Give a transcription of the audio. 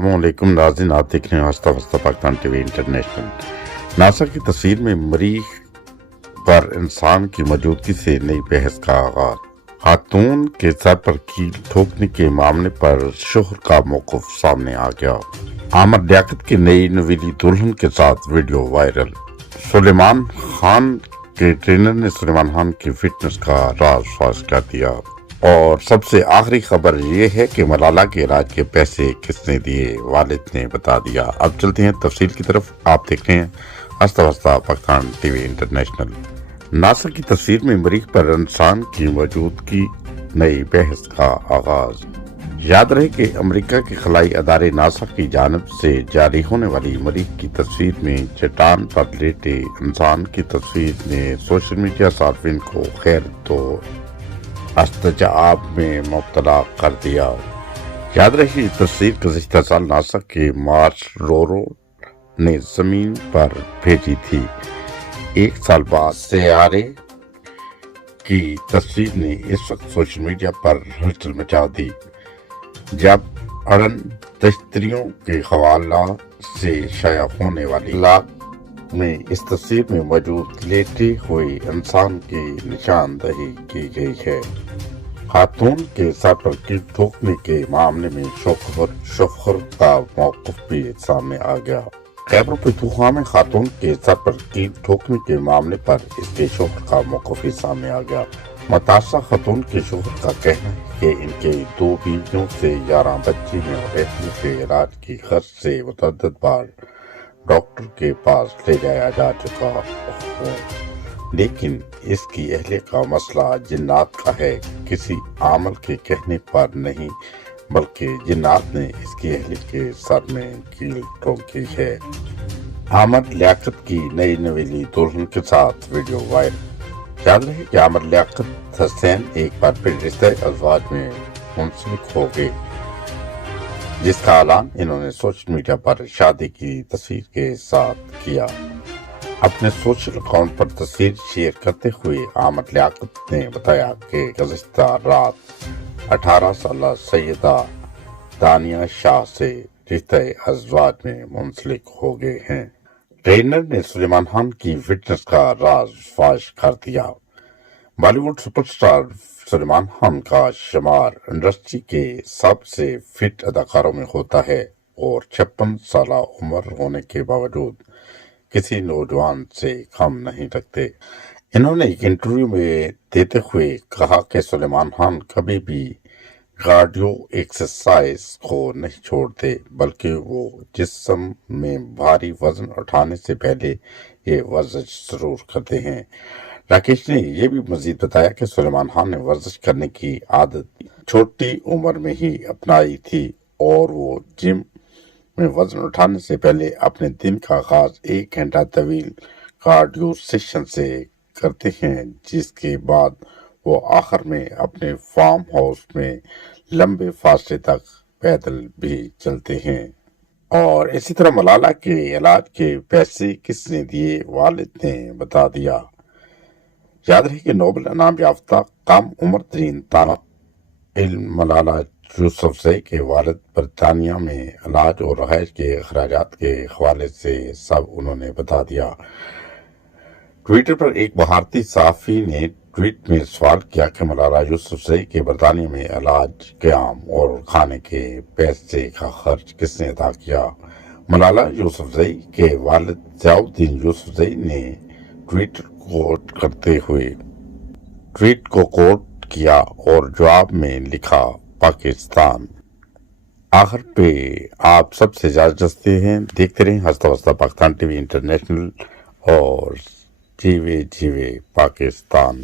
अस्सलामुअलैकुम नाज़रीन, आप देख रहे हैं हस्ता वस्ता पाकिस्तान टीवी इंटरनेशनल। नासा की तस्वीर में मरीख पर इंसान की मौजूदगी से नई बहस का आगाज। खातून के सर पर कील ठोकने के मामले पर शोहर का मौक़िफ़ सामने आ गया। आमिर लियाकत की नई नवीली दुल्हन के साथ वीडियो वायरल। सुलेमान खान के ट्रेनर ने सुलेमान खान की फिटनेस का राज फाश कर दिया। और सबसे आखिरी खबर ये है कि मलाला के इलाज के पैसे किसने दिए, वालिद ने बता दिया। अब चलते हैं तफसील की तरफ। आप देख रहे हैं हस्ता वस्ता पाकिस्तान टीवी इंटरनेशनल। नासा की तस्वीर में मरीख पर इंसान की मौजूदगी, नई बहस का आगाज। याद रहे कि अमेरिका के खलाई अदारे नासा की जानब से जारी होने वाली मरीख की तस्वीर में चट्टान पर लेटे इंसान की तस्वीर ने सोशल मीडिया सार्फिन को खैर तो अस्तजाब में मुब्तला कर दिया। याद रही तस्वीर गुज़िश्ता साल नासा के मार्स रोवर ने जमीन पर भेजी थी। एक साल बाद सैयारे की तस्वीर ने इस वक्त सोशल मीडिया पर हलचल मचा दी, जब अड़न तश्तरियों के हवाला से शाया होने वाली लाभ में इस तस्वीर में मौजूद लेटे हुए इंसान की निशानदही की गई है। खातून के सर पर कील ठोकने के मामले में शोहर का मौक़िफ़ भी सामने आ गया। खैबर पख्तूनख्वा में खातून के सर पर कील ठोकने के मामले पर इसके शोहर का मौक़िफ़ भी सामने आ गया। मुतासरा खातून के शोहर का कहना है कि इनके 2 बीवियों से 11 बच्चे हैं और बेटी के इलाज की खर्च से मुतअद्दिद बार डॉक्टर के पास ले जाया जा चुका हो, लेकिन इसकी अहले का मसला जिन्नात का है। किसी आमल के कहने पर नहीं, बल्कि जिन्नात ने इसकी अहले के सर में कील ठोकी है। आमिर लियाकत की नई नवीली दुल्हन के साथ वीडियो वायरल। याद रहे कि आमिर लियाकत हसैन एक बार फिर रिश्ते अज़वाज में मुंसलिक हो गए, जिसका ऐलान इन्होंने सोशल मीडिया पर शादी की तस्वीर के साथ किया। अपने सोशल अकाउंट पर तस्वीर शेयर करते हुए आमिर लियाकत ने बताया कि गुज़िश्ता रात 18 साल सैयदा दानिया शाह से रिश्ते अज़वाज में मुंसलिक हो गए हैं। ट्रेनर ने सुलेमान खान की फिटनेस का राज फाश कर दिया। बॉलीवुड सुपरस्टार सुलेमान खान का शुमार इंडस्ट्री के सबसे फिट अदाकारों में होता है और 56 साल उम्र होने के बावजूद किसी नौजवान से कम नहीं रखते। इन्होंने एक इंटरव्यू में देते हुए कहा कि सुलेमान खान कभी भी कार्डियो एक्सरसाइज को नहीं छोड़ते, बल्कि वो जिस्म में भारी वजन उठाने से पहले ये वर्जिश जरूर करते हैं। राकेश ने यह भी मजीद बताया कि सुलेमान खान ने वर्जिश करने की आदत छोटी उम्र में ही अपनाई थी और वो जिम में वजन उठाने से पहले अपने दिन का आगाज 1 घंटा तवील कार्डियो सेशन से करते हैं, जिसके बाद वो आखिर में अपने फार्म हाउस में लंबे फासले तक पैदल भी चलते हैं। और इसी तरह मलाला के इलाज के पैसे किसने दिए, वालिद ने बता दिया। याद रहे कि नोबेल इनाम याफ्ता कम उम्र तरीन तालिब इल्म मलाला यूसुफज़ई के वालिद बरतानिया में इलाज और रहायश के अखराजात के हवाले से सब उन्होंने बता दिया। ट्विटर पर एक भारतीय सहाफ़ी ने ट्वीट में सवाल किया कि मलाला यूसुफज़ई के बरतानिया में इलाज, क़याम और खाने के पैसे का खर्च किसने अदा किया। मलाला यूसुफज़ई के वालिद ज़ियाउद्दीन यूसुफज़ई ने ट्वीट को कोट किया और जवाब में लिखा, पाकिस्तान। आखिर पे आप सबसे इजाज़त हैं। देखते रहें हस्ता वस्ता पाकिस्तान टीवी इंटरनेशनल और जीवे जीवे पाकिस्तान।